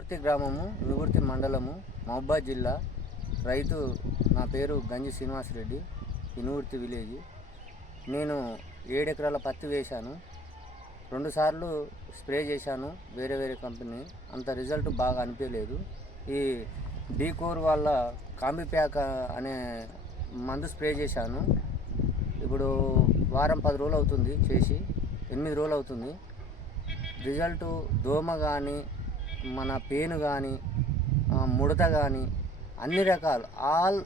ఇనుగుర్తి గ్రామము, ఇనుగుర్తి మండలము, మహబూబాద్ జిల్లా. రైతు నా పేరు గంజి శ్రీనివాసరెడ్డి, ఇనుగుర్తి విలేజ్. నేను 7 ఎకరాల పత్తి వేశాను. 2 సార్లు స్ప్రే చేశాను వేరే వేరే కంపెనీ. అంత రిజల్ట్ బాగా అనిపించలేదు. ఈ డీకోర్ వాళ్ళ కాంబిప్యాక్ అనే మందు స్ప్రే చేశాను. ఇప్పుడు వారం 10 రోజులు అవుతుంది చేసి, 8 రోజులు అవుతుంది. రిజల్ట్ దోమ కానీ, మన పేను కానీ, ముడత కానీ, అన్ని రకాలు ఆల్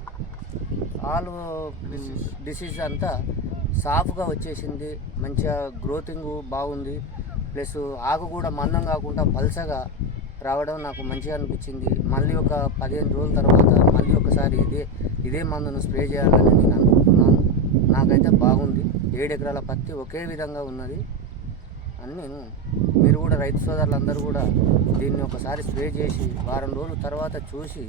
డిసీజ్ అంతా సాఫ్గా వచ్చేసింది. మంచిగా గ్రోతింగ్ బాగుంది. ప్లస్ ఆకు కూడా మందం కాకుండా పల్చగా రావడం నాకు మంచిగా అనిపించింది. మళ్ళీ ఒక 15 రోజుల తర్వాత మళ్ళీ ఒకసారి ఇదే మందును స్ప్రే చేయాలని నేను అనుకుంటున్నాను. నాకైతే బాగుంది. 7 ఎకరాల పత్తి ఒకే విధంగా ఉన్నది అని మీరు కూడా రైతు సోదరులందరూ కూడా దీన్ని ఒకసారి స్ప్రే చేసి వారం రోజుల తర్వాత చూసి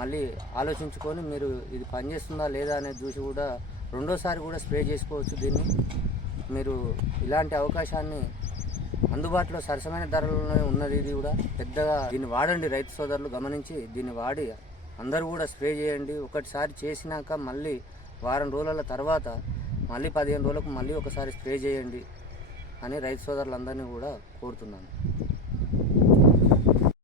మళ్ళీ ఆలోచించుకొని మీరు ఇది పనిచేస్తుందా లేదా అనేది చూసి కూడా రెండోసారి కూడా స్ప్రే చేసుకోవచ్చు. దీన్ని మీరు ఇలాంటి అవకాశాన్ని అందుబాటులో సరసమైన ధరలోనే ఉన్నది. ఇది కూడా పెద్దగా దీన్ని వాడండి. రైతు సోదరులు గమనించి దీన్ని వాడి అందరూ కూడా స్ప్రే చేయండి. ఒకటిసారి చేసినాక మళ్ళీ వారం రోజుల తర్వాత మళ్ళీ 15 రోజులకు మళ్ళీ ఒకసారి స్ప్రే చేయండి అని రైతు సోదరులందరినీ కూడా కోరుతున్నాను.